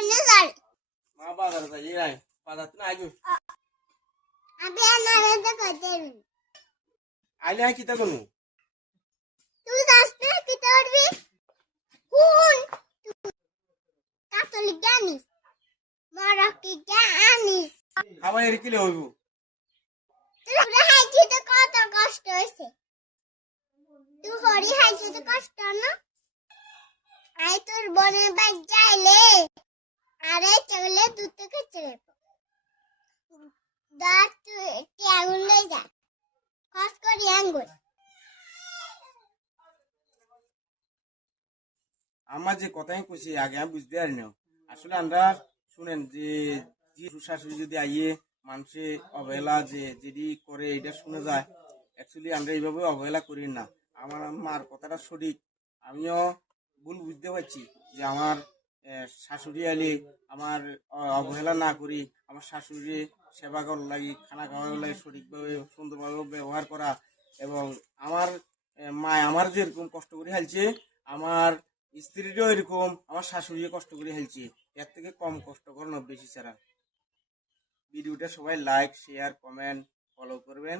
কোনে যাই মা বাজার যাই নাই বাজার না আইবো আমি আনারে কইতে আইলে কি তা করু তুই যাস না কি করবি কোন কাতলি জানিস মারা কি জানিস খাবার এর কিলে হইব তুই হাইছি তো কত কষ্ট হইছে তুই হরি হাইছি তো কষ্ট না আই তোর বনে বাই যাইলে আরে চলে দুধ থেকে চলে দাঁত আঙুল লই যা খস করি আঙ্গুল আমার যে কথাই কইছি আগে আমি বুঝতে পারি না আসলে আমরা শুনেন যে শাশুড়ি যদি আইয়ে মানুষে অবহেলা যে যেটি করে এটা শুনে যায় অ্যাকচুয়ালি আমরা এইভাবে অবহেলা করি না আমার মার কথাটা সঠিক আমিও ভুল বুঝতে পারছি যে আমার শাশুড়ি আইলে আমার অবহেলা না করি আমার শাশুড়ি সেবা করার লাগি খানা খাওয়ার লাগে সঠিকভাবে সুন্দরভাবে ব্যবহার করা এবং আমার মা আমার যেরকম কষ্ট করে হেলছে আমার স্ত্রীরও এরকম আমার শাশুড়িও কষ্ট করে হেলছে এর থেকে কম কষ্ট করানো বেশি ছাড়া ভিডিওটা সবাই লাইক শেয়ার কমেন্ট ফলো করবেন।